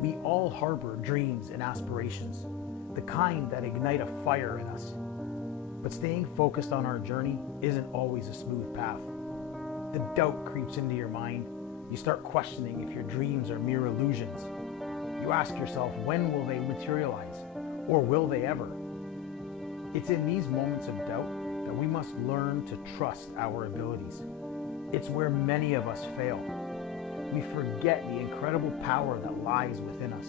We all harbor dreams and aspirations, the kind that ignite a fire in us. But staying focused on our journey isn't always a smooth path. The doubt creeps into your mind. You start questioning if your dreams are mere illusions. You ask yourself, when will they materialize? Or will they ever? It's in these moments of doubt that we must learn to trust our abilities. It's where many of us fail. We forget the incredible power that lies within us.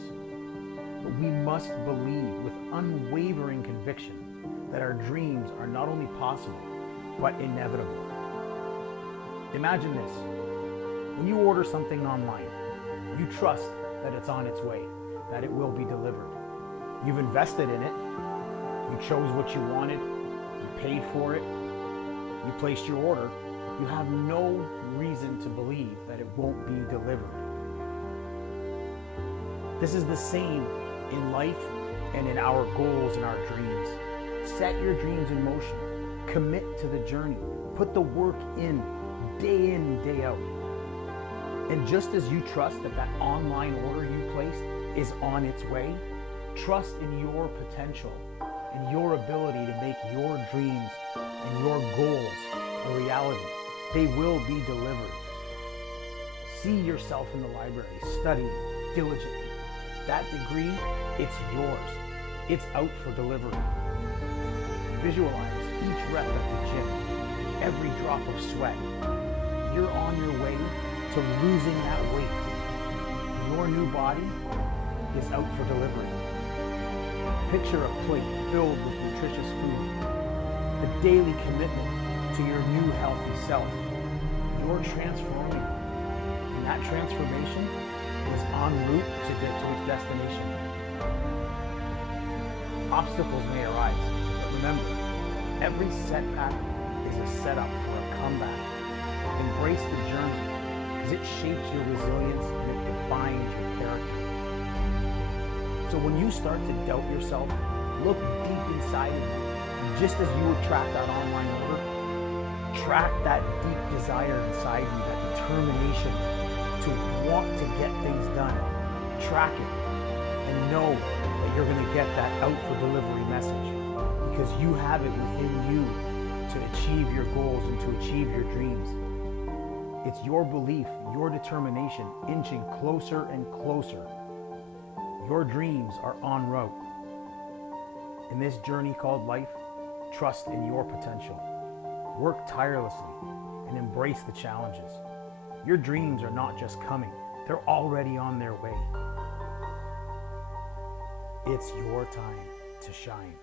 But we must believe with unwavering conviction that our dreams are not only possible, but inevitable. Imagine this. When you order something online, you trust that it's on its way, that it will be delivered. You've invested in it. You chose what you wanted. You paid for it. You placed your order. You have no reason to believe that it won't be delivered. This is the same in life and in our goals and our dreams. Set your dreams in motion. Commit to the journey. Put the work in, day out. And just as you trust that online order you placed is on its way, trust in your potential and your ability to make your dreams and your goals a reality. They will be delivered. See yourself in the library, study diligently. That degree, it's yours. It's out for delivery. Visualize each rep at the gym, every drop of sweat. You're on your way to losing that weight. Your new body is out for delivery. Picture a plate filled with nutritious food, the daily commitment to your new healthy self. You're transforming, and that transformation is en route to get to its destination. Obstacles may arise, but remember, every setback is a setup for a comeback. Embrace the journey, because it shapes your resilience and it defines your character. So when you start to doubt yourself, look deep inside of you. And just as you would track that online order, track that deep desire inside you, that determination to want to get things done. Track it and know that you're going to get that out for delivery message, because you have it within you to achieve your goals and to achieve your dreams. It's your belief, your determination inching closer and closer. Your dreams are en route. In this journey called life, trust in your potential. Work tirelessly and embrace the challenges. Your dreams are not just coming, they're already on their way. It's your time to shine.